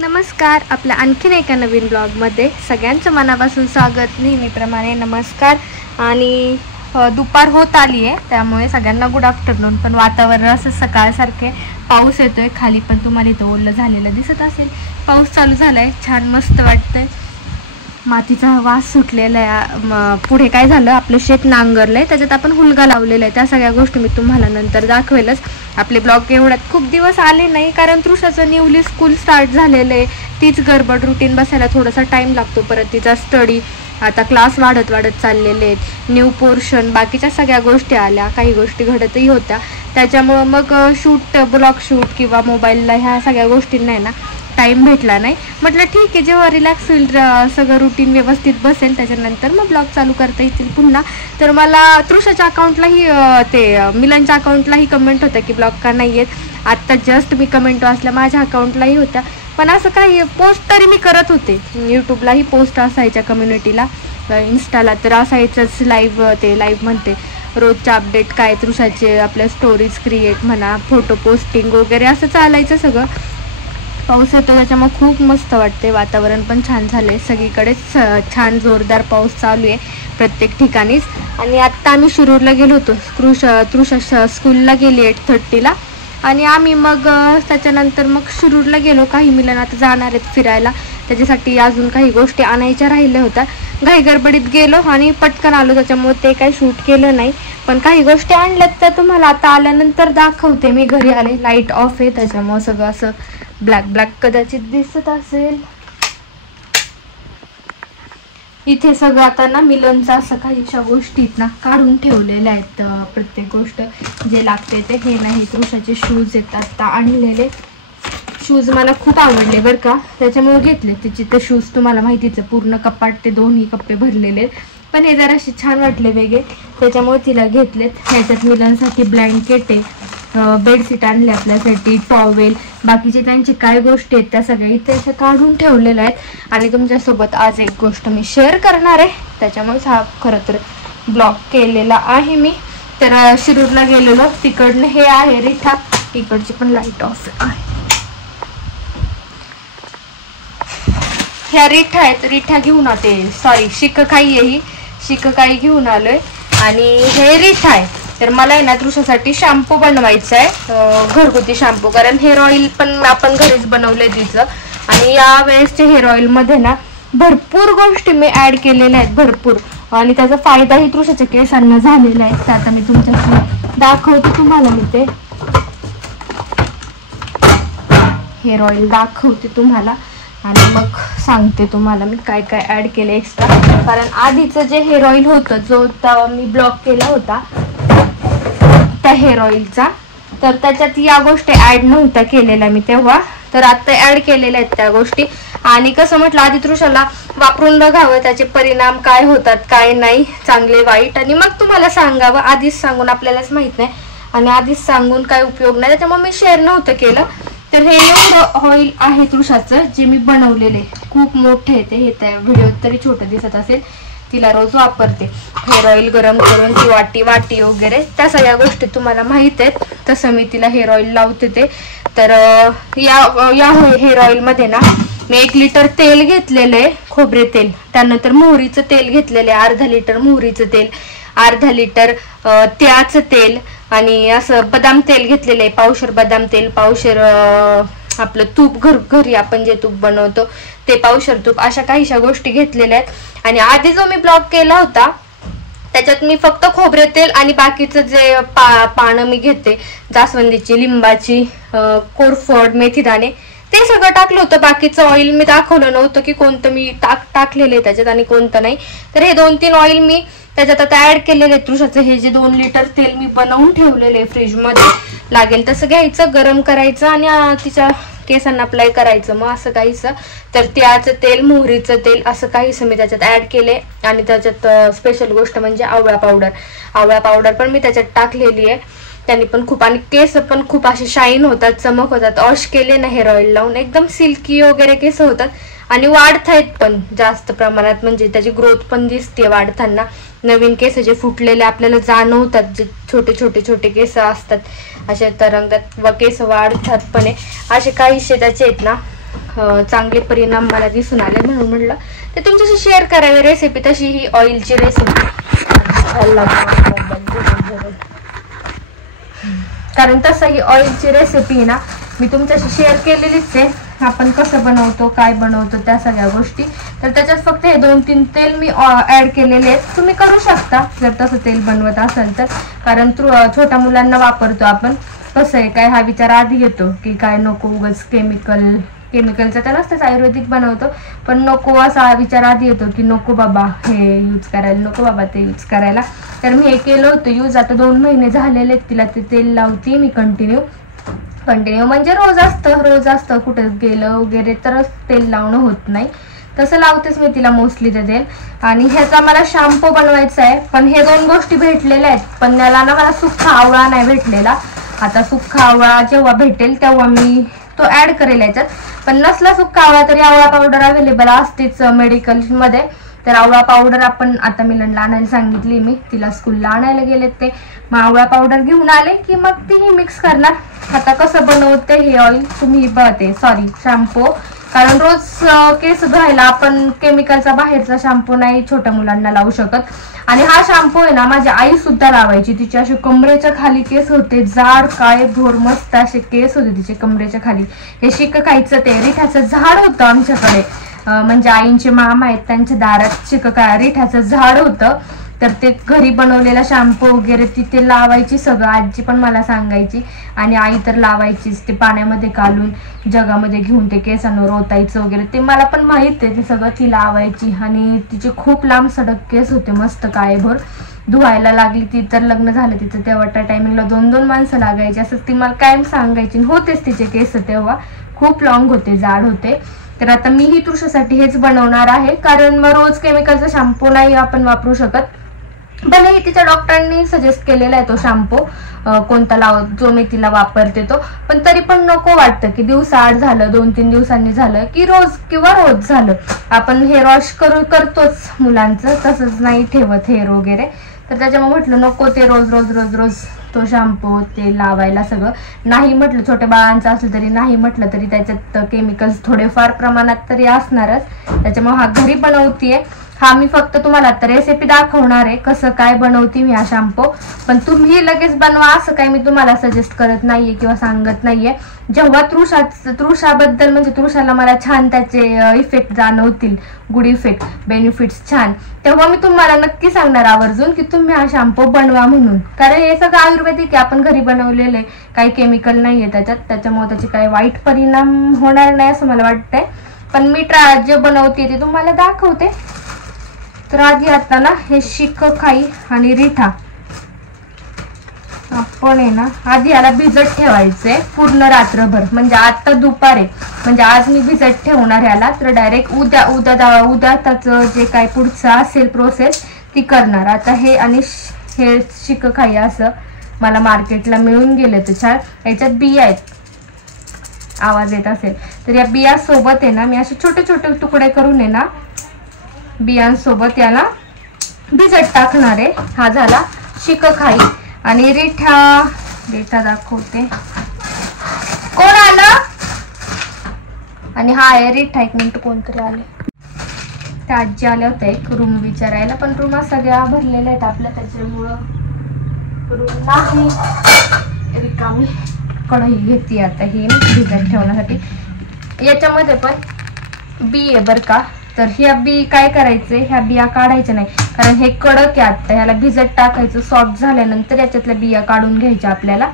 नमस्कार, आपल्या आणखीन एका नवीन ब्लॉगमध्ये सगळ्यांचं मनापासून स्वागत. नेहमीप्रमाणे नमस्कार. आणि दुपार होत आली आहे, त्यामुळे सगळ्यांना गुड आफ्टरनून. पण वातावरण असं सकाळसारखे पाऊस येतोय. खाली पण तुम्हाला इथं ओलं झालेलं दिसत असेल. पाऊस चालू झालाय, छान मस्त वाटतंय. मातीचा वास सुटलेला आहे. पुढे काय झालं, आपलं शेत नांगरलंय, त्याच्यात आपण हुलगा लावलेला आहे. त्या सगळ्या गोष्टी मी तुम्हाला नंतर दाखवेलच. आपले ब्लॉग एवढ्यात खूप दिवस आले नाही, कारण तृषाचं न्यूली स्कूल स्टार्ट झालेलं आहे. तीच गडबड, रुटीन बसायला थोडासा टाईम लागतो. परत तिचा स्टडी, आता क्लास वाढत चाललेले आहेत. न्यू पोर्शन, बाकीच्या सगळ्या गोष्टी आल्या, काही गोष्टी घडतही होत्या. त्याच्यामुळं मग ब्लॉग शूट किंवा मोबाईलला ह्या सगळ्या गोष्टींना आहे ना टाईम भेटला नाही. म्हटलं ठीक आहे, जेव्हा रिलॅक्स होईल, सगळं रुटीन व्यवस्थित बसेल, त्याच्यानंतर मग ब्लॉग चालू करता येतील पुन्हा. तर मला तृषाच्या अकाउंटलाही मिलनच्या अकाउंटलाही कमेंट होत्या की ब्लॉग का नाही आहेत. आत्ता जस्ट मी कमेंट वाचल्या, माझ्या अकाउंटलाही होत्या. पण असं काही पोस्ट तरी मी करत होते. यूट्यूबलाही पोस्ट असायच्या, कम्युनिटीला, इन्स्टाला तर असायचंच. लाईव्ह म्हणते, रोजच्या अपडेट काय तृषाचे, आपल्या स्टोरीज क्रिएट म्हणा, फोटो पोस्टिंग वगैरे असं चालायचं सगळं. पाऊस येतो त्याच्यामुळे खूप मस्त वाटते. वातावरण पण छान झाले, सगळीकडेच छान जोरदार पाऊस चालू आहे प्रत्येक ठिकाणीच. आणि आत्ता आम्ही शिरूरला गेलो होतो. तृषा स्कूलला गेली 8:30ला आणि आम्ही मग त्याच्यानंतर मग शिरूरला गेलो. काही मिलन आता जाणार आहेत फिरायला, त्याच्यासाठी अजून काही गोष्टी आणायच्या राहिल्या होत्या. घाई गडबडीत गेलो आणि पटकन आलो, त्याच्यामुळे ते काही शूट केलं नाही. पण काही गोष्टी आणल्यात त्या तुम्हाला आता आल्यानंतर दाखवते. मी घरी आले, लाईट ऑफ आहे, त्याच्यामुळे सगळं असं ब्लॅक कदाचित दिसत असेल. इथे सगळं आता ना मिलनचं असं काहीशा गोष्टीत ना काढून ठेवलेल्या आहेत. प्रत्येक गोष्ट जे लागते ते. हे नाही, तृषाचे शूज आहेत आता आणलेले. शूज मला खूप आवडले बरं का, त्याच्यामुळे घेतले. त्याचे ते शूज तुम्हाला माहितीच आहे, पूर्ण कपाट ते दोन्ही कप्पे भरलेले आहेत. पण हे जराशे छान वाटले वेगळे, त्याच्यामुळे तिला घेतलेत. ह्याच्यात मिलनसाठी ब्लँकेट आहे, बेडशीट आणले आपल्यासाठी, टॉवेल, बाकीचे त्यांची काय गोष्टी आहेत त्या सगळ्या इथे अशा काढून ठेवलेल्या आहेत. आणि तुमच्यासोबत आज एक गोष्ट मी शेअर करणार आहे, त्याच्यामुळेच हा खरं तर ब्लॉग केलेला आहे मी. तर शिरूरला गेलेलो, तिकडनं हे आहे रिठा, इकडची पण लाईट ऑफ आहे. ह्या रिठा आहेत, रिठा घेऊन शिककाई आहे, ही शिककाई घेऊन आलोय. आणि हे रिठा आहे. तर मला आहे ना तृषासाठी शॅम्पू बनवायचा आहे, घरगुती शॅम्पू, कारण हेअर ऑइल पण आपण घरीच बनवले तिचं. आणि या वेळेसच्या हेअर ऑइल मध्ये ना भरपूर गोष्टी मी ऍड केलेल्या आहेत, भरपूर. आणि त्याचा फायदाही तृषाच्या केसांना झालेला आहे. तर आता मी तुमच्याशी दाखवते तुम्हाला. मी ते हेअर ऑइल दाखवते तुम्हाला आणि मग सांगते तुम्हाला मी काय काय ऍड केले एक्स्ट्रा. कारण आधीचं जे हेअर ऑइल होतं, जो मी ब्लॉग केला होता त्या हेअर ऑइलचा, तर त्याच्यात या गोष्टी ऍड नव्हत्या केलेल्या मी तेव्हा. तर आता ऍड केलेल्या आहेत त्या गोष्टी. आणि कसं म्हटलं, आधी तृषाला वापरून बघावं त्याचे परिणाम काय होतात काय नाही, चांगले वाईट, आणि मग तुम्हाला सांगावं. आधीच सांगून आपल्यालाच माहित नाही, आणि आधीच सांगून काय उपयोग नाही, त्याच्यामुळे मी शेअर नव्हतं केलं. तर हे एवढं ऑइल आहे तृषाचं, जे मी बनवलेले, खूप मोठे येते. हे त्या व्हिडिओत तरी छोटं दिसत असेल. तिला रोज वापरते हेअर ऑइल गरम करून, ती वाटी वगैरे, त्या सगळ्या गोष्टी तुम्हाला माहित आहेत. तसं मी तिला हेअर ऑइल लावते ते. तर या हेअर ऑइल मध्ये ना मी 1 लिटर तेल घेतलेलं आहे, खोबरे तेल. त्यानंतर मोहरीचं तेल घेतलेलं आहे, अर्धा लिटर मोहरीचं तेल, अर्धा लिटर तिळाचं तेल, आणि असं बदाम तेल घेतलेलं आहे, पावशेर बदाम तेल, पावशेर आपलं तूप, घरी आपण जे तूप बनवतो ते पावशेर तूप, अशा काहीशा गोष्टी घेतलेल्या आहेत. आणि आधी जो मी ब्लॉग केला होता त्याच्यात मी फक्त खोबरे तेल आणि बाकीचं जे पानं मी घेते, जास्वंदीची, लिंबाची, कोरफड, मेथीदाणे, ते सगळं टाकलं होतं. बाकीचं ऑइल मी दाखवलं नव्हतं की कोणतं मी टाकलेलं आहे त्याच्यात आणि कोणतं नाही. तर हे 2-3 ऑइल मी त्याच्यात आता ऍड केलेले आहेत. तृषाचं हे जे 2 लिटर तेल मी बनवून ठेवलेले फ्रीज मध्ये, लागेल तसं घ्यायचं, गरम करायचं आणि तिच्या केसांना अप्लाय करायचं. मग असं काहीच. तर तिळाचं तेल, मोहरीचं तेल, असं काहीच मी त्याच्यात ऍड केले. आणि त्याच्यात स्पेशल गोष्ट म्हणजे आवळा पावडर पण मी त्याच्यात टाकलेली आहे. त्यांनी पण खूप, आणि केस पण खूप असे शाईन होतात, चमक होतात. वॉश केले ना हेअर ऑइल लावून एकदम सिल्की वगैरे केस होतात. आणि वाढतायत पण जास्त प्रमाणात, म्हणजे त्याची ग्रोथ पण दिसते वाढताना. नवीन केस जे फुटलेले आपल्याला जाणवतात, जे छोटे केस असतात असे तरंगतात व केस वाढतात पण. असे काहीशे त्याचे आहेत ना चांगले परिणाम मला दिसून आले, म्हणून म्हटलं ते तुमच्याशी शेअर करावी रेसिपी. तशी ही ऑइलची रेसिपी, कारण तसं ही ऑइलची रेसिपी ना मी तुमच्याशी शेअर केलेलीच आहे. आपण कसं बनवतो, काय बनवतो, त्या सगळ्या गोष्टी. तर त्याच्यात फक्त हे 2-3 तेल मी ऍड केलेले आहेत. तुम्ही करू शकता जर तसं तेल बनवत असाल तर, कारण छोट्या मुलांना वापरतो आपण. कसं आहे काय हा विचार आधी येतो की काय नको उगाच केमिकलचं तर नसतंच, आयुर्वेदिक बनवतो, पण नको असा विचार आधी येतो की नको बाबा हे यूज करायला, नको बाबा ते यूज करायला. तर मी हे केलं होतं यूज. आता 2 महिने झालेले तिला ते तेल लावते मी कंटिन्यू म्हणजे रोज असतं कुठं गेलं वगैरे तरच तेल लावणं होत नाही, तसं लावतेच मी तिला मोस्टली ते तेल. आणि ह्याचा मला शॅम्पू बनवायचा आहे, पण हे 2 गोष्टी भेटलेल्या आहेत, पण याला ना मला सुक्का आवळा नाही भेटलेला. आता सुक्का आवळा जेव्हा भेटेल तेव्हा मी तो ऍड करेल याच्यात. पण नसला सुक्का आवळा तरी आवळा पावडर अवेलेबल असतेच मेडिकलमध्ये. तर आवळा पावडर आपण आता मिलनला आणायला सांगितली, मी तिला स्कूलला आणायला गेले ते, मग आवळा पावडर घेऊन आले की मग तीही मिक्स करणार. आता कसं बनवते हे ऑइल तुम्ही शॅम्पू, कारण रोज केस धुवायला आपण केमिकलचा बाहेरचा शॅम्पू नाही छोट्या मुलांना लावू शकत. आणि हा शॅम्पू आहे ना माझी आई सुद्धा लावायची, तिचे असे कमरेच्या खाली केस होते, जाड काळे भोर मस्त असे केस होते तिचे कमरेच्या खाली. हे शिककाईचं ते रिठाचं झाड होतं आमच्याकडे, म्हणजे आईंचे मामा आहेत त्यांच्या दारात रिठाचं झाड होतं. तर ते घरी बनवलेला शॅम्पू वगैरे तिथे लावायची सगळं. आजी पण मला सांगायची आणि आई तर लावायचीच, ते पाण्यामध्ये काढून जगामध्ये घेऊन ते केसांवर ओतायचं वगैरे, ते मला पण माहित आहे ते सगळं. ती लावायची आणि तिचे खूप लांब सडक केस होते मस्त काळेभोर. धुवायला लागली ती तर लग्न झालं तिचं तेव्हा त्या टायमिंगला 2-2 माणसं लागायची असं ती मला कायम सांगायची. होतेच तिचे केस तेव्हा खूप लॉंग होते, जाड होते. तर आता मीही तुळशीसाठी हेच बनवणार आहे, कारण मग रोज केमिकलचा शॅम्पू नाही आपण वापरू शकत. भले तिच्या डॉक्टरांनी सजेस्ट केलेला आहे तो शॅम्पू कोणता जो मी तिला वापरते तो, पण तरी पण नको वाटतं की दिवसाआड झालं 2-3 दिवसांनी झालं की रोज झालं आपण हेअर वॉश करतोच मुलांचं, तसंच नाही ठेवत हेअर वगैरे. तर त्याच्यामुळे म्हटलं नको ते रोज तो शॅम्पू ते लावायला सगळं. नाही म्हटलं छोट्या बाळांचं असलं तरी, नाही म्हटलं तरी त्याच्यात केमिकल्स थोडेफार प्रमाणात तरी असणारच. त्याच्यामुळे हा घरी बनवतीये. हा मी फक्त तुम्हाला आता रेसिपी दाखवणार आहे कसं काय बनवते मी हा शॅम्पू, पण तुम्ही लगेच बनवा असं काही मी तुम्हाला सजेस्ट करत नाहीये किंवा सांगत नाहीये. जेव्हा तृषाबद्दल म्हणजे तृषाला मला छान त्याचे इफेक्ट जाणवतील, गुड इफेक्ट बेनिफिट्स छान, तेव्हा मी तुम्हाला नक्की सांगणार आवर्जून की तुम्ही हा शॅम्पू बनवा म्हणून. कारण हे सगळं आयुर्वेदिक आहे, आपण घरी बनवलेले, काही केमिकल नाहीये त्याच्यात, त्याच्यामुळे त्याचे काही वाईट परिणाम होणार नाही असं मला वाटतंय. पण मी जे बनवते ते तुम्हाला दाखवते. तर आधी आता ना हे शिककाई आणि रिठा आपण आहे ना आधी याला भिजत ठेवायचंय पूर्ण रात्रभर. म्हणजे आता दुपारी, म्हणजे आज मी भिजत ठेवणार याला, तर डायरेक्ट उद्या त्याचं जे काय पुढचं असेल प्रोसेस ती करणार. आता हे आणि हे शिककाई असं मला मार्केटला मिळून गेले तर छान. याच्यात बिया आहेत, आवाज येत असेल तर या बिया सोबत आहे ना मी असे छोटे छोटे तुकडे करून आहे ना बियांसोबत याला भिजत टाकणार आहे. हा झाला शिककाई. आणि रिठा दाखवते कोण आलं. आणि हा आहे रिठा. एक मिनिट कोणतरी आले, त्या आजी आल्या होत्या एक रूम विचारायला, पण रूम सगळ्या भरलेल्या आहेत आपल्या, त्याच्यामुळं रूम नाही रिकामी. कढई घेते आता ही भिजत ठेवण्यासाठी. याच्यामध्ये पण बी आहे बरं का. तर ह्या बी काय करायचे, ह्या बिया काढायच्या नाही, कारण हे कडक आहे. आता ह्याला भिजत टाकायचं, सॉफ्ट झाल्यानंतर याच्यातल्या बिया काढून घ्यायच्या आपल्याला.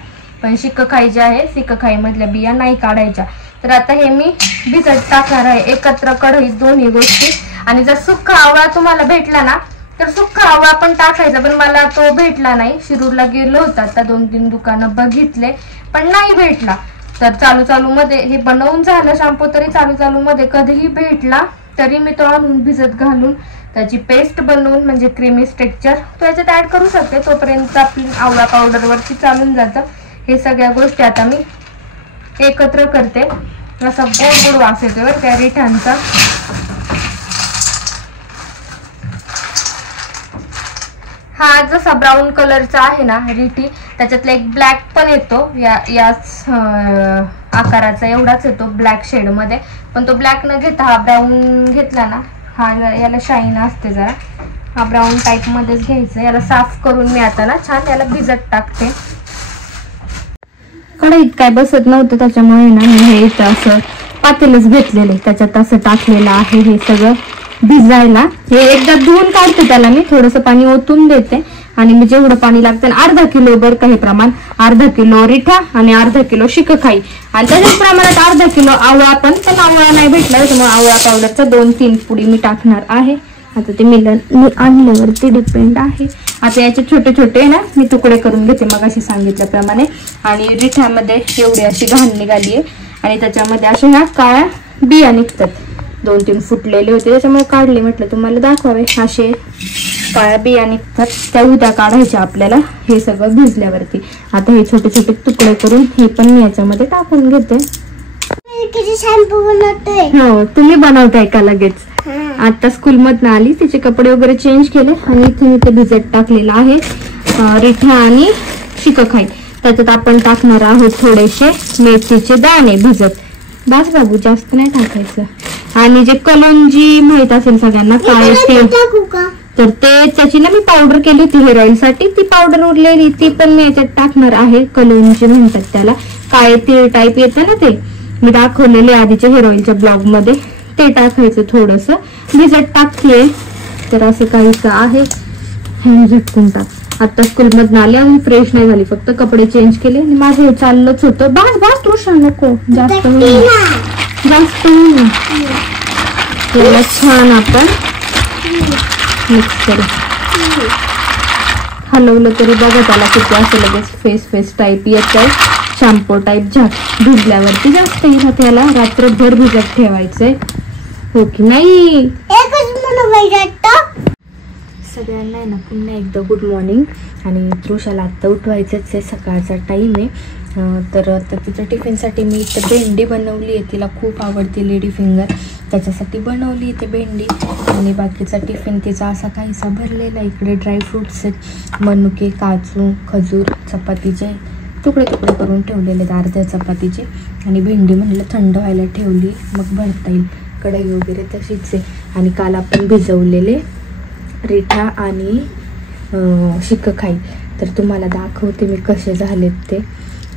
पण शिककाई जे आहे शिककाई मधल्या बिया नाही काढायच्या. तर आता हे मी भिजत टाकणार आहे एकत्र कढईत दोन्ही गोष्टी. आणि जर सुक्का आवळा तुम्हाला भेटला ना तर सुक्का आवळा पण टाकायचा, पण मला तो भेटला नाही. शिरूरला गेलो होता, आता 2-3 दुकानं बघितले पण नाही भेटला. तर चालू मध्ये हे बनवून झालं शॅम्पू, तरी चालू मध्ये कधीही भेटला तरी मी तो आणून भिजत घालून त्याची पेस्ट बनवून म्हणजे क्रीमी स्ट्रक्चर तो याच्यात ऍड करू शकते. तोपर्यंत आपली आवळा पावडर वरती चालून जातं. हे सगळ्या गोष्टी आता मी एकत्र करते. असा गोड वास येतो बरं त्या रिठांचा. हा जसा ब्राऊन कलरचा आहे ना रिठी, त्याच्यातला एक ब्लॅक पण येतो, याच आकाराचा एवढाच येतो ब्लॅक शेड मध्ये, पण तो ब्लॅक न घेता हा ब्राऊन घेतला ना, हा याला शाईन असते जरा, हा ब्राऊन टाईप मध्येच घ्यायचं. याला साफ करून मी आता ना छान याला भिजत टाकते. कढईत काय बसत नव्हतं त्याच्यामुळे ना मी हे इथं असं पातेलच घेतलेलं, त्याच्यात असं टाकलेलं आहे हे सगळं भिजायला. हे एकदा धुवून काढते त्याला, मी थोडंसं पाणी ओतून देते आणि मी जेवढं पाणी लागतं, अर्धा किलो बर काही प्रमाण, अर्धा किलो रिठा आणि अर्धा किलो शिकखाई आणि त्याच्याच प्रमाणात अर्धा किलो आवळा, पण आवळा नाही भेटला त्याच्यामुळे आवळा पावडरचा 2-3 पुडी मी टाकणार आहे. आता ते मिलन आणल्यावरती डिपेंड आहे. आता याचे छोटे छोटे ना मी तुकडे करून घेते मग अशी सांगितल्याप्रमाणे. आणि रिठ्यामध्ये एवढी अशी घाण निघाली आहे आणि त्याच्यामध्ये अशा ह्या काळ्या बिया निघतात, 2-3 फुटलेले होते त्याच्यामुळे काढले, म्हटलं तुम्हाला दाखवावे. असे काळ्या बिया निघतात, त्या उद्या काढायच्या आपल्याला हे सगळं भिजल्यावरती. आता हे छोटे छोटे तुकडे करून हे पण मी याच्यामध्ये टाकून घेते. हो, तुम्ही बनवताय का लगेच? आता स्कूल मधून आली, तिचे कपडे वगैरे चेंज केले आणि इथे मी ते भिजत टाकलेलं आहे रिठा आणि शिकखाई. त्याच्यात आपण टाकणार आहोत थोडेसे मेथीचे दाणे भिजत. बस बाबू, जास्त नाही टाकायचं. आणि जे कलोंजी माहित असेल सगळ्यांना काय ते, तर ते त्याची ना मी पावडर केली होती हेअर ऑइल साठी, ती पावडर उरलेली ती पण मी याच्यात टाकणार आहे. कलोंजी म्हणतात त्याला, काय तीळ टाईप येतं ना, ते मी दाखवलेले आधीच्या हेअर ऑइलच्या ब्लॉग मध्ये, ते टाकायचं थोडस भिजत टाकते. तर असं काहीच आहे, हे झटकून टाक. आता स्कूल मधून आले आणि फ्रेश नाही झाली, फक्त कपडे चेंज केले आणि माझं हे चाललंच होतं. बस बस तुळशा नको जास्त जास्त. त्याला छान आपण मिक्स करू, हलवलं तरी बघा त्याला किती असं लगेच फेस टाईप येत आहे, शॅम्पू टाईप. झाक भिजल्यावरती जास्त येतात, याला रात्रभर भिजत ठेवायचंय, हो की नाही? सगळ्यांना ना पुन्हा एकदा गुड मॉर्निंग. आणि तृषाला आत्ता उठवायचंच आहे, सकाळचा टाईम आहे. तर आता तिच्या टिफिनसाठी मी इथे भेंडी बनवली आहे, तिला खूप आवडते लेडी फिंगर, त्याच्यासाठी बनवली इथे भेंडी. आणि बाकीचा टिफिन तिचा असा काहीसा भरलेला. इकडे ड्रायफ्रुट्स आहेत, मनुके, काजू, खजूर, चपातीचे तुकडे तुकडे करून ठेवलेले आहेत अर्ध्या चपातीचे. आणि भेंडी म्हणलं थंड व्हायला ठेवली, मग भरता येईल. कढई वगैरे तशीच आहे. आणि काल आपण भिजवलेले रिठा आणि शिकखाई, तर तुम्हाला दाखवते मी कसे झालेत ते.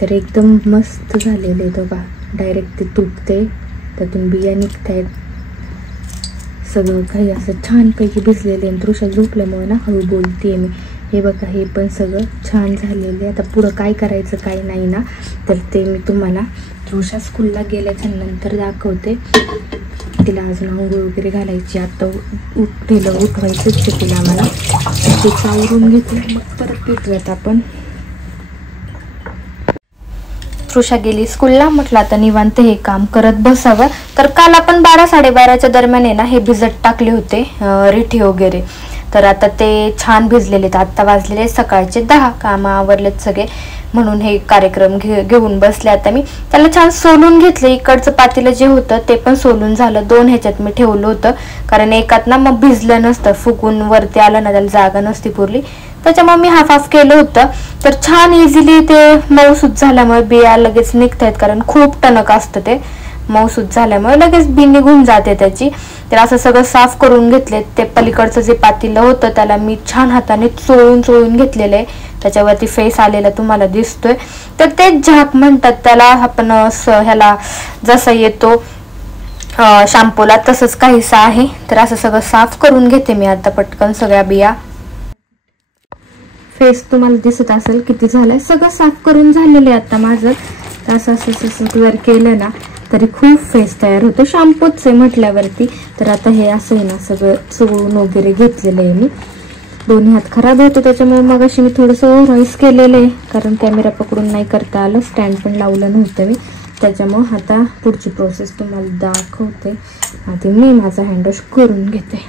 तर एकदम मस्त झालेले आहेत बघा, डायरेक्ट ते तुटते, त्यातून बिया निघत आहेत, सगळं काही असं छानपैकी भिजलेले. आणि तृषा झोपल्यामुळे ना हळू बोलते मी. हे बघा, हे पण सगळं छान झालेले. आता पुढं काय करायचं काय नाही ना, तर ते मी तुम्हाला तृषा स्कूलला गेल्याच्या नंतर दाखवते. तिला अजून आंघोळ वगैरे घालायची, आता उठवायचंच आहे तिला मला. ते चावरून घेते, मग परत भेटूयात आपण. तृषा गेली स्कूलला, म्हटलं आता निवांत हे काम करत बसावं. तर काल आपण 12-12:30च्या दरम्यान आहे ना हे भिजत टाकले होते रिठी वगैरे, तर आता ते छान भिजलेले. आता वाजलेले सकाळचे 10, कामं आवरलेत सगळे, म्हणून हे कार्यक्रम घेऊन बसले. आता मी त्याला छान सोलून घेतले, इकडचं पातेलं जे होतं ते पण सोलून झालं. 2 ह्याच्यात मी ठेवलं होतं, कारण एकात ना मग भिजलं नसतं, फुगून वरती आलं ना, त्याला जागा नसती पुरली, त्याच्यामुळे मी हाफ केलं होतं. तर छान इझिली ते मऊसूत झाल्यामुळे बिया लगेच निघत आहेत, कारण खूप टणक असतं ते, मऊसूत झाल्यामुळे लगेच बी निघून जाते त्याची. तर असं सगळं साफ करून घेतले. ते पलीकडचं जे पातेलं होतं त्याला मी छान हाताने चोळून घेतलेलं आहे, त्याच्यावरती फेस आलेला तुम्हाला दिसतोय. तर तेच झाक म्हणतात त्याला, आपण ह्याला जसं येतो शॅम्पूला तसंच काहीसं आहे. तर असं सगळं साफ करून घेते मी आता पटकन सगळ्या बिया. फेस तुम्हाला दिसत असेल किती झालंय, सगळं साफ करून झालेलं आहे आता माझं. असं असं वर केलं ना तरी खूप फेस तयार होतो, शॅम्पूच आहे म्हटल्यावरती. तर आता हे असं आहे ना सगळं चोळून वगैरे घेतलेलं आहे मी. दोन्ही हात खराब होते त्याच्यामुळे मग अशी मी थोडंसं रॉईस केलेलं आहे, कारण कॅमेरा पकडून नाही करता आलं, स्टँड पण लावलं नव्हतं मी, त्याच्यामुळे आता पुढची प्रोसेस तुम्हाला दाखवते. आधी मी माझा हँडवॉश करून घेते.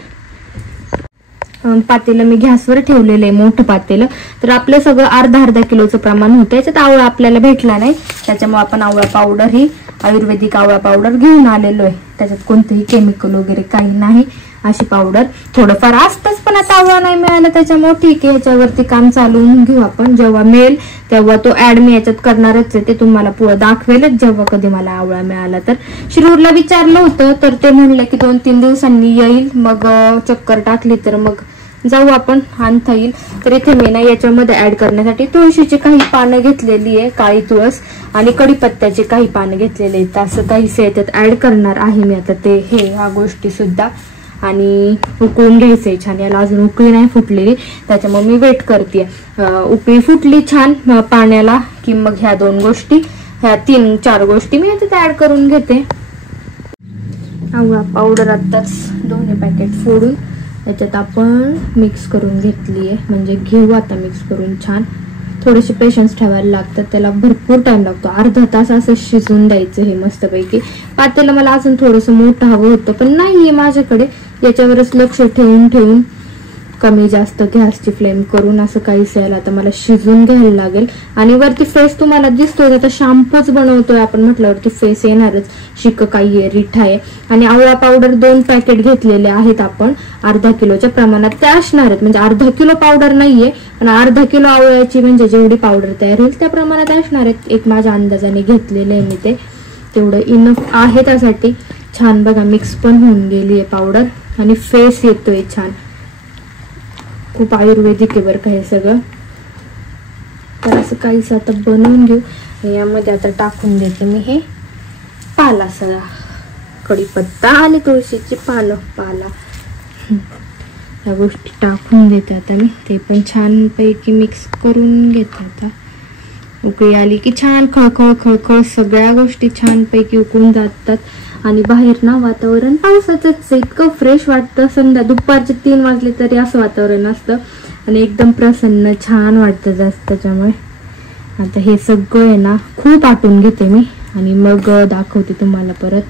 पातेलं मी गॅसवर ठेवलेलं आहे, मोठं पातेलं. तर आपलं सगळं अर्धा किलोचं प्रमाण होतं. याच्यात आवळा आपल्याला भेटला नाही, त्याच्यामुळे आपण आवळा पावडर ही आयुर्वेदिक आवळा पावडर घेऊन आलेलो आहे. त्याच्यात कोणतेही केमिकल वगैरे काही नाही. अशी पावडर थोडंफार असतंच, पण आता आवळा नाही मिळाला त्याच्यामुळे ठीक आहे, ह्याच्यावरती काम चालवून घेऊ आपण. जेव्हा मिळेल तेव्हा तो ऍड मी याच्यात करणारच आहे, ते तुम्हाला पुढे दाखवेलच जेव्हा कधी मला आवळा मिळाला तर. शिरूरला विचारलं होतं तर ते म्हणले की 2-3 दिवसांनी येईल, मग चक्कर टाकली तर मग जाऊ आपण, आणता येईल. तर इथे मी ना याच्यामध्ये ऍड करण्यासाठी तुळशीची काही पानं घेतलेली आहे, काळी तुळस, आणि कडीपत्त्याची काही पानं घेतलेली आहेत. असं काहीसे याच्यात ऍड करणार आहे मी आता ते ह्या गोष्टी सुद्धा. आणि उकळून घ्यायचंय छान. याला अजून उकळी नाही फुटलेली, त्याच्यामुळे मी वेट करते. उकळी फुटली छान पाण्याला की मग ह्या 2 गोष्टी, ह्या 3-4 गोष्टी मी याच्यात ऍड करून घेते. आवळा पावडर आताच 2 पॅकेट फोडून याच्यात आपण मिक्स करून घेतली आहे, म्हणजे घेऊ आता मिक्स करून छान. थोडेसे पेशन्स ठेवायला लागतात, त्याला भरपूर टाइम लागतो. अर्धा तास असं शिजून द्यायचं हे मस्तपैकी. पातेलं मला अजून थोडंसं मोठं हवं होतं, पण नाहीये माझ्याकडे. याच्यावरच लक्ष ठेवून कमी जास्त गॅसची फ्लेम करून असं काहीच यायला आता मला शिजून घ्यायला लागेल. आणि वरती फेस तुम्हाला दिसतोय, आता शॅम्पूच बनवतोय आपण म्हटल्यावरती फेस येणारच. शिक काही आहे, रिठा आहे. आणि आवळा पावडर 2 पॅकेट घेतलेले आहेत आपण अर्धा किलोच्या प्रमाणात. ते असणार आहेत, म्हणजे अर्धा किलो पावडर नाहीये, पण अर्धा किलो आवळ्याची म्हणजे जेवढी पावडर तयार होईल त्या प्रमाणात असणार आहेत. एक माझ्या अंदाजाने घेतलेले आहे मी, ते तेवढं इनफ आहे त्यासाठी. छान बघा मिक्स पण होऊन गेली आहे पावडर, आणि फेस येतोय छान. खूप आयुर्वेदिक आहे बरं का हे सगळं. तर असं काहीच आता बनवून घेऊ. यामध्ये आता टाकून देते मी हे पाला, सगळा कढीपत्ता आणि तुळशीची पानं, पाला, ह्या गोष्टी टाकून देते आता मी. ते पण छान पैकी मिक्स करून घेते आता. उकळी आली की छान खळखळ खळखळ सगळ्या गोष्टी छान पैकी उकळून जातात. आणि बाहेर ना वातावरण पावसाचंच, इतकं फ्रेश वाटतं. दुपारचे 3 वाजले तरी असं वातावरण असतं, आणि एकदम प्रसन्न छान वाटतं जास्त. त्याच्यामुळे आता हे सगळं आहे ना खूप आटून घेते मी, आणि मग दाखवते तुम्हाला परत.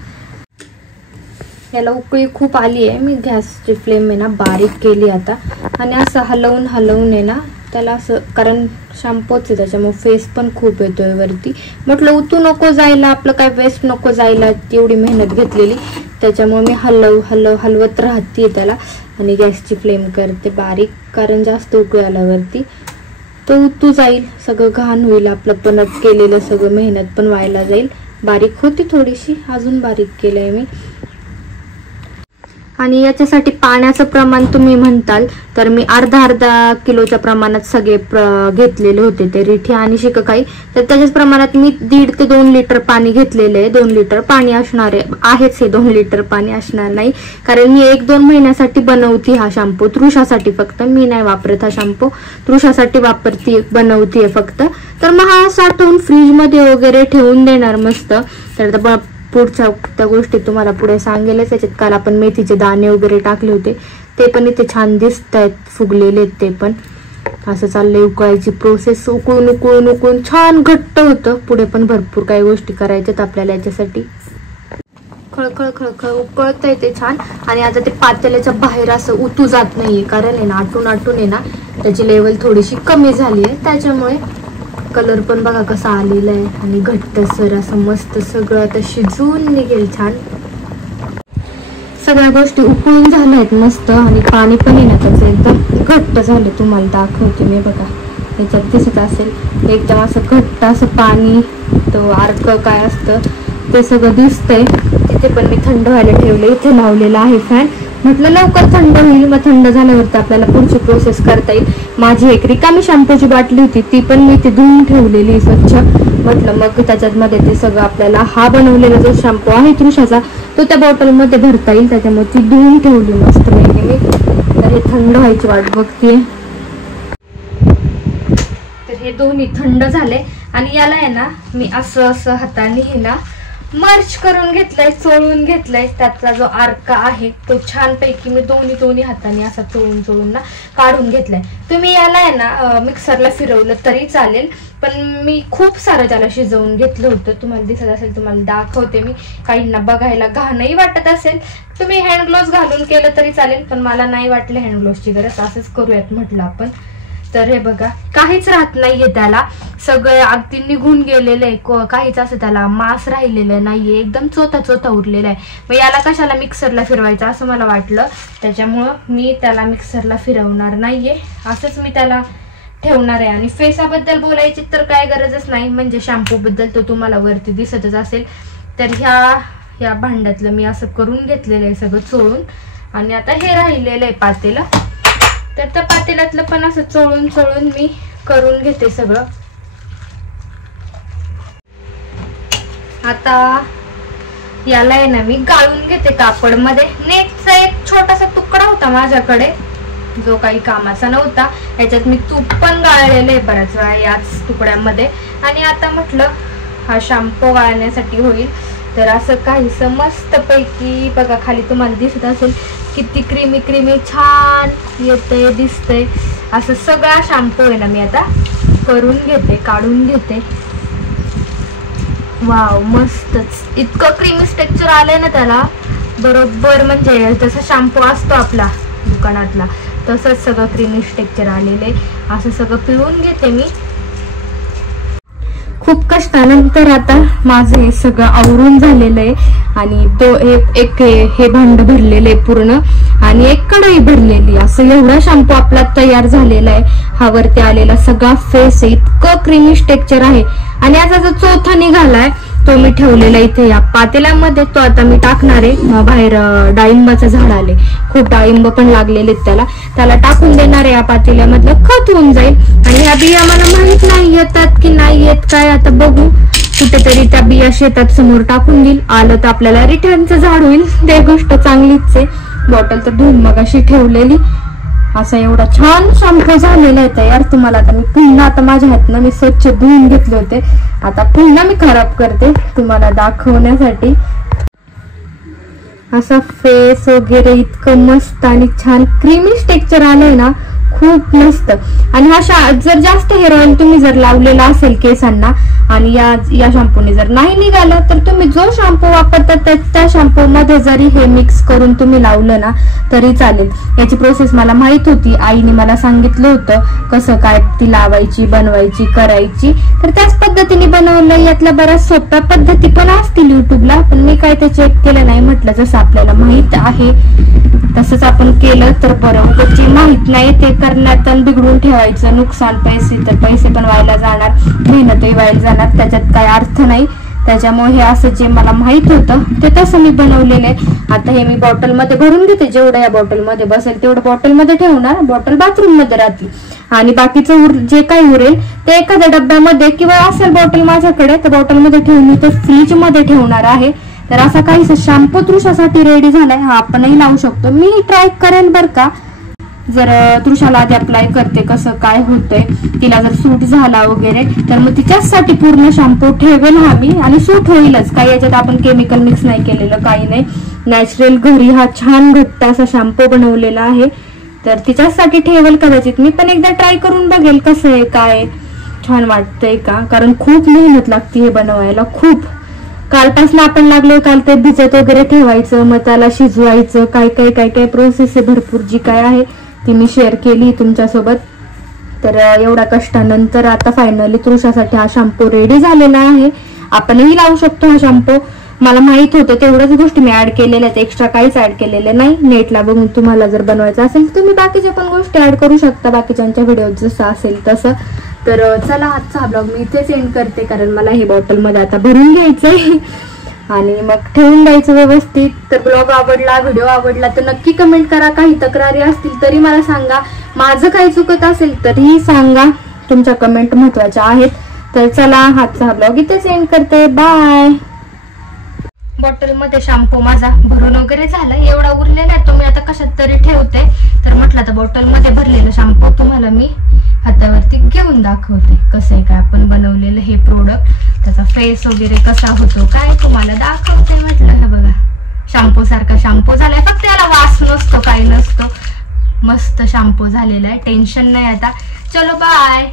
याला उकळी खूप आली आहे, मी गॅसची फ्लेम आहे ना बारीक केली आता. आणि असं हलवून आहे ना त्याला, असं कारण शॅम्पूच आहे त्याच्यामुळे फेस पण खूप येतोय वरती. म्हटलं उतू नको जायला, आपलं काय वेस्ट नको जायला, एवढी मेहनत घेतलेली. त्याच्यामुळे मी हलवत राहते त्याला. आणि गॅसची फ्लेम करते बारीक, कारण जास्त उकळी आल्यावरती तो उतू जाईल, सगळं घाण होईल, आपलं पण केलेलं सगळं मेहनत पण व्हायला जाईल. बारीक होती थोडीशी, अजून बारीक केलंय मी. आणि याच्यासाठी पाण्याचं प्रमाण तुम्ही म्हणताल तर मी अर्धा किलोच्या प्रमाणात सगळे घेतलेले होते ते रिठी आणि शिककाई. तर त्याच्याच प्रमाणात मी 1.5 ते 2 लिटर पाणी घेतलेले आहे. 2 लिटर पाणी असणार आहेच हे, 2 लिटर पाणी असणार नाही, कारण मी 1-2 महिन्यासाठी बनवते हा शॅम्पू. तृषासाठी फक्त, मी नाही वापरत हा शॅम्पू, तृषासाठी बनवते फक्त. तर मग हा साठवून फ्रीज मध्ये वगैरे ठेवून देणार मस्त. तर पुढच्या त्या गोष्टी तुम्हाला पुढे सांगेलच. त्याच्यात काल आपण मेथीचे दाणे वगैरे टाकले होते, ते पण इथे छान दिसत आहेत, फुगलेले आहेत ते पण. असं चाललंय उकळायची प्रोसेस. उकळून छान घट्ट होतं. पुढे पण भरपूर काही गोष्टी करायच्यात आपल्याला याच्यासाठी. खळखळ उकळतंय ते छान. आणि आता ते पातेल्याच्या बाहेर असं उतू जात नाहीये, कारण आहे ना आटून आहे ना त्याची लेवल थोडीशी कमी झाली आहे. त्याच्यामुळे कलर पण बघा कसा आलेला आहे, आणि घट्टसर असं मस्त सगळं आता शिजून निघेल छान. सगळ्या गोष्टी उकळून झाल्या आहेत मस्त, आणि पाणी पण आहे ना त्याचं एकदम घट्ट झालं. तुम्हाला दाखवते मी, बघा याच्यात दिसत असेल एकदम असं घट्ट असं पाणी, तो अर्क काय असतं ते सगळं दिसतंय. तिथे पण मी थंड व्हायला ठेवले, इथे लावलेला आहे फॅन. म्हटलं लवकर थंड होईल, मग थंड झाल्यावरती आपल्याला पुढची प्रोसेस करता येईल. माझी एक रिकामी शॅम्पूची बाटली होती, ती पण मी ती धुवून ठेवलेली स्वच्छ. म्हटलं मग त्याच्यात मध्ये ते सगळं आपल्याला हा बनवलेला जो शॅम्पू आहे तृषाचा तो त्या बॉटलमध्ये भरता येईल, त्याच्यामुळे ती धुवून ठेवली मस्त पैकी मी. तर हे थंड व्हायची वाट बघतीये. तर हे दोन्ही थंड झाले, आणि याला आहे ना मी असं हाताने हे ना मर्च करून घेतलंय, चोळून घेतलंय. त्याचा जो अर्क आहे तो छान पैकी मी दोन्ही हाताने असा चोळून ना काढून घेतलाय. तुम्ही याला आहे ना मिक्सरला फिरवलं तरी चालेल, पण मी खूप सारं त्याला शिजवून घेतलं होतं. तुम्हाला दिसत असेल, तुम्हाला दाखवते मी. काहींना बघायला घाणही वाटत असेल, तुम्ही हँड ग्लोव्स घालून केलं तरी चालेल, पण मला नाही वाटलं हँड ग्लोव्सची गरज. असंच करूयात म्हटलं आपण. तर हे बघा काहीच राहत नाहीये त्याला, सगळे अगदी निघून गेलेलं आहे, काहीच असं त्याला मांस राहिलेलं नाहीये, एकदम चोथा उरलेला आहे. मग याला कशाला मिक्सरला फिरवायचं असं मला वाटलं, त्याच्यामुळं मी त्याला मिक्सरला फिरवणार नाहीये, असंच मी त्याला ठेवणार आहे. आणि फेसाबद्दल बोलायची तर काय गरजच नाही, म्हणजे शॅम्पू बद्दल तो तुम्हाला वरती दिसतच असेल. तर ह्या भांड्यातलं मी असं करून घेतलेलं आहे सगळं चोळून. आणि आता हे राहिलेलं आहे पातेलं, तर त्या पातेल्यातलं पण असं चोळून मी करून घेते सगळं. आता याला आहे ना मी गाळून घेते कापड मध्ये. नेटचा एक छोटासा तुकडा होता माझ्याकडे जो काही कामाचा नव्हता, याच्यात मी तूप पण गाळलेलं आहे बऱ्याच वेळा याच तुकड्यामध्ये. आणि आता म्हटलं हा शॅम्पू गाळण्यासाठी होईल, तर असं काहीसं मस्त पैकी बघा खाली तुम्हाला दिसत असेल किती क्रीमी छान येतंय दिसतंय. असं सगळा शॅम्पू आहे ना मी आता करून घेते, काढून घेते. वाव मस्तच, इतकं क्रीमी टेक्स्चर आलंय ना त्याला, बरोबर म्हणजे जसा शॅम्पू असतो आपला दुकानातला तसंच सगळं क्रीमी टेक्स्चर आलेले. असं सगळं पिळून घेते मी. खूप कष्टानंतर आता माझं हे सगळं आवरून झालेलं आहे. आणि तो हे भांड भरलेलं आहे पूर्ण, आणि एक कढई भरलेली. असं एवढा शॅम्पू आपला तयार झालेला आहे. हा वरती आलेला सगळा फेस इतकं क्रीमी टेक्स्चर आहे. आणि आता जो चौथा निघालाय तो मी ठेवलेला इथे या पातेल्यामध्ये, तो आता मी टाकणार आहे. बाहेर डाळिंबाचं झाड आले, खूप डाळिंब पण लागलेले त्याला टाकून देणार आहे या पातेल्यामधलं, खत होऊन जाईल. आणि ह्या बिया मला माहित नाही येतात की नाही येत काय, आता बघू. कुठेतरी त्या बिया शेतात समोर टाकून देईल, आलं तर आपल्याला रिटर्नचं झाड होईल, ते गोष्ट चांगलीच आहे. बॉटल तर धुवून मगाशी ठेवलेली. असा एवढा छान शॅम्पू झालेला आहे तयार. तुम्हाला आता मी पुन्हा, आता माझ्या हातनं मी स्वच्छ धुवून घेतले होते, आता पुन्हा मी खराब करते तुम्हाला दाखवण्यासाठी. असा फेस वगैरे इतकं मस्त आणि छान क्रीमी टेक्स्चर आलंय ना, खूप मस्त. आणि हा जर जास्त हेअर ऑइल तुम्ही जर लावलेला असेल केसांना आणि या शॅम्पूने जर नाही निघाला, तर तुम्ही जो शॅम्पू वापरतात त्या शॅम्पू मध्ये जरी हे मिक्स करून तुम्ही लावलं ना तरी चालेल. याची प्रोसेस मला माहित होती, आईने मला सांगितलं होतं कसं काय ती लावायची, बनवायची, करायची, तर त्याच पद्धतीने बनवलं. यातल्या बऱ्याच सोप्या पद्धती पण असतील युट्यूबला, पण मी काय ते चेक केलं नाही. म्हटलं जसं आपल्याला माहित आहे तसंच आपण केलं तर बरं. त्याची माहित नाही ते करण्यात बिघडून ठेवायचं, नुकसान, पैसे पण व्हायला जाणार, मेहनतही व्हायला जाणार, त्याच्यात काय अर्थ नाही. त्याच्यामुळे हे असं जे मला माहित होतं ते तसं मी बनवलेलं आहे. आता हे मी बॉटल मध्ये भरून घेते, जेवढं या बॉटल मध्ये बसेल तेवढं बॉटल मध्ये ठेवणार. बॉटल बाथरूम मध्ये राहतील आणि बाकीचं जे काही उरेल ते एखाद्या डब्यामध्ये किंवा असेल बॉटल माझ्याकडे, तर बॉटल मध्ये ठेवून मी ते फ्रीज मध्ये ठेवणार आहे. तर असा काहीसा शॅम्पू तृषासाठी रेडी झालाय, हा आपणही लावू शकतो. मी ट्राय करेन बर का, जर तृषाला आधी अप्लाय करते कसं काय होतंय, तिला जर सूट झाला वगैरे तर मग तिच्यासाठी पूर्ण शॅम्पू ठेवेल हा मी. आणि सूट होईलच, काही याच्यात आपण केमिकल मिक्स नाही केलेलं, काही नाही, नॅचरल घरी हा छान घट्ट असा शॅम्पू बनवलेला आहे. तर तिच्यासाठी ठेवेल कदाचित मी, पण एकदा ट्राय करून बघेल कसं आहे काय, छान वाटतंय का, कारण खूप मेहनत लागते हे बनवायला. खूप कालपासून आपण लागलोय, काल ते भिजत वगैरे ठेवायचं, मग त्याला शिजवायचं, काय काय प्रोसेस आहे भरपूर, जी काय आहे ती मी शेअर केली तुमच्यासोबत. तर एवढ्या कष्टानंतर आता फायनली तृषासाठी हा शॅम्पू रेडी झालेला आहे. आपणही लावू शकतो हा शॅम्पू. मला माहित होतं तेवढ्याच गोष्टी मी ऍड केलेल्या आहेत, एक्स्ट्रा काहीच ऍड केलेले नाही. नेटला बघून तुम्हाला जर बनवायचं असेल तुम्ही बाकीच्या पण गोष्टी ऍड करू शकता, बाकीच्यांच्या व्हिडिओ जसं असेल तसं. तर चला आजचा हा ब्लॉग मी इथेच एंड करते, कारण मला हे बॉटल मध्ये आता भरून घ्यायचंय आणि मग ठेवून द्यायचं व्यवस्थित. तर ब्लॉग आवडला, व्हिडिओ आवडला तर नक्की कमेंट करा. काही तक्रारी असतील तरी मला सांगा, माझं काही चुकत असेल तरीही सांगा, तुमच्या कमेंट महत्वाच्या आहेत. तर चला आजचा हा ब्लॉग इथेच एंड करते, बाय. बॉटल मध्ये शॅम्पू माझा भरून वगैरे झाला, एवढा उरलेला आहे तो मी आता कशात तरी ठेवते. तर म्हटलं आता बॉटल मध्ये भरलेलं शॅम्पू तुम्हाला मी हातावरती घेऊन दाखवते कसं आहे काय आपण बनवलेलं हे प्रोडक्ट, त्याचा फेस वगैरे कसा होतो काय तुम्हाला दाखवते. म्हटलं हे बघा शॅम्पू सारखा शॅम्पू झालाय, फक्त याला वास नसतो, काही नसतो, मस्त शॅम्पू झालेला आहे, टेन्शन नाही आता. चलो बाय.